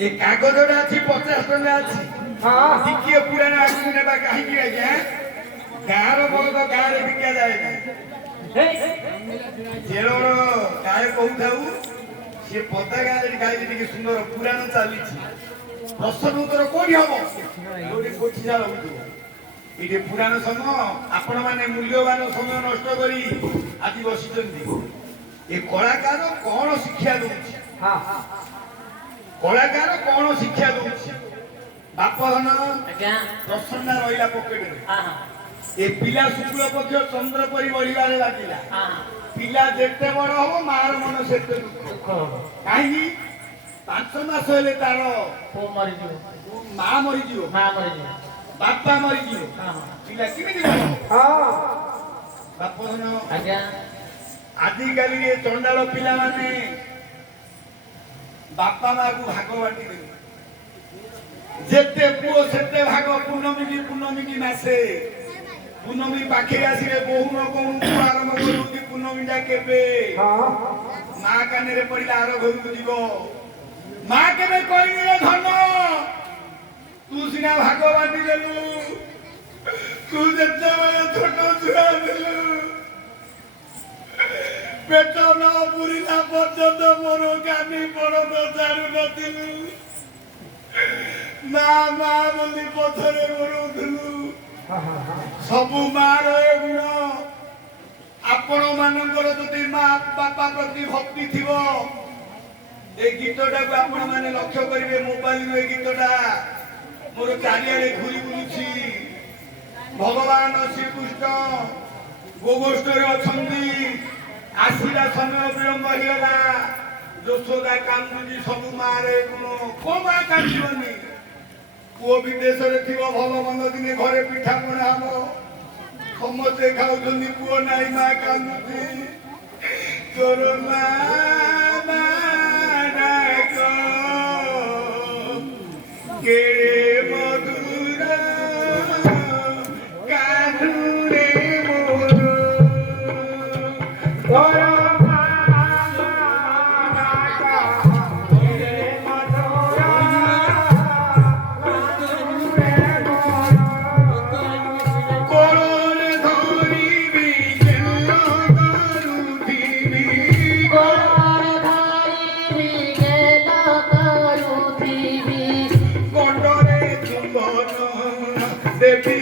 ଏ କାଗଜଟା ଅଛି 50 ଟଙ୍କା ଅଛି। ଟିକିଏ ପୁରାଣ ଆଗକୁ ନେବା କାହିଁକି ଆଜ୍ଞା? ଗାଁର ବଳଦ ଗାଁରେ ବିକା ଯାଏ ନା। ଜେରଳ ଗାଏ କହୁଥାଉ ସେ ପଦା ଗାଁରେ ଗାଈ ଟିକେ ସୁନ୍ଦର ପୁରାଣ ଚାଲିଛି। ପ୍ରଶ୍ନ ଉତ୍ତର କୋଉଠି ହବ? ଯୋଉଠି କୋଚିଶାଳ ହଉଥିବ। ଏଠି ପୁରାଣ ସମୟ ଆପଣ ମାନେ ମୂଲ୍ୟବାନ ସମୟ ନଷ୍ଟ କରି ଆଜି ବସିଛନ୍ତି। ଏ କଳାକାର କଣ ଶିକ୍ଷା ଦଉଛି? କଳାକାର କଣ ଶିକ୍ଷା ଦଉଛି? ବାପ ଧନ ପ୍ରସନ୍ନା ରହିଲା ପକେଟରେ। ଏ ପିଲା ଶୁକ୍ଳ ପକ୍ଷ ଚନ୍ଦ୍ର ପରି ବଢିବାରେ ଲାଗିଲା। ପିଲା ଯେତେ ବଡ ହବ ମାର ମନ ସେତେ ଦୁଃଖ। କାହିଁକି? 5 ମାସ ହେଲେ ତାର ମା ମରିଯିବ, ବାପା ମରିଯିବ, ପିଲା କେମିତି ବଡ? ବାପ ଧନ ଆଜିକାଲି ଏ ଚଣ୍ଡାଳ ପିଲାମାନେ ବାପା ମାକୁ ଭାଗ ବାଣ୍ଟି ଦେବେ। ଯେତେ ପୁଅ ସେତେ ଭାଗ। ପୂର୍ଣ୍ଣମୀ କି ମାସେ ପୂର୍ଣ୍ଣମୀ ପାଖେଇ ଆସିଲେ ବୋହୁ ନ ବୋହୁ ଆରମ୍ଭ କରୁଛି। ପୂର୍ଣ୍ଣମୀଟା କେବେ? ମା କାନରେ ପଡିଲା ଆର ଘରକୁ ଯିବ। ମା କେବେ କହିନି ରେ ଧନ ତୁ ସିନା ଭାଗ ବାଣ୍ଟି ଦେଲୁ। ତୁ ଯେତେବେଳେ ଛୋଟ ଛୁଆ ଥିଲୁ ପେଟ ନ ପୁରିଲା ପର୍ଯ୍ୟନ୍ତ ମୋର କାନି ପଡଦ ଛାଡୁ ନଥିଲୁ। ମା ମା ବୋଲି ପଛରେ ଗୋଡଉଥିଲୁ। ସବୁ ମାର ଏ ଗୁଣ। ଆପଣ ମାନଙ୍କର ଯଦି ମା ବାପା ପ୍ରତି ଭକ୍ତି ଥିବ ଏ ଗୀତଟାକୁ ଆପଣ ମାନେ ଲକ୍ଷ୍ୟ କରିବେ। ମୋବାଇଲରୁ ଏ ଗୀତଟା ମୋର ଚାରିଆଡେ ଘୁରି ବୁଲୁଛି। ଭଗବାନ ଶ୍ରୀକୃଷ୍ଣ ଗୋଗୋଷ୍ଠରେ ଅଛନ୍ତି। ଆସିଲା ସମୟ ବିଳମ୍ବ ହେଇଗଲା। ଯଶୋଦା କାନ୍ଦୁଛି। ସବୁ ମାରେ ଗୁଣ। କୋଉ ମା କାନ୍ଦିବନି? ପୁଅ ବିଦେଶରେ ଥିବ ଭଲ ମନ୍ଦ ଦିନେ ଘରେ ପିଠା ପଣା ହବ ସମସ୍ତେ ଖାଉଛନ୍ତି। ପୁଅ ନାଇଁ ମା କାନ୍ଦୁଛି। ତୋର ମା ଡାକ କେଡ଼େ ମଧୁର କାନ୍ଦୁରେ ମୋର ତୋର দেবী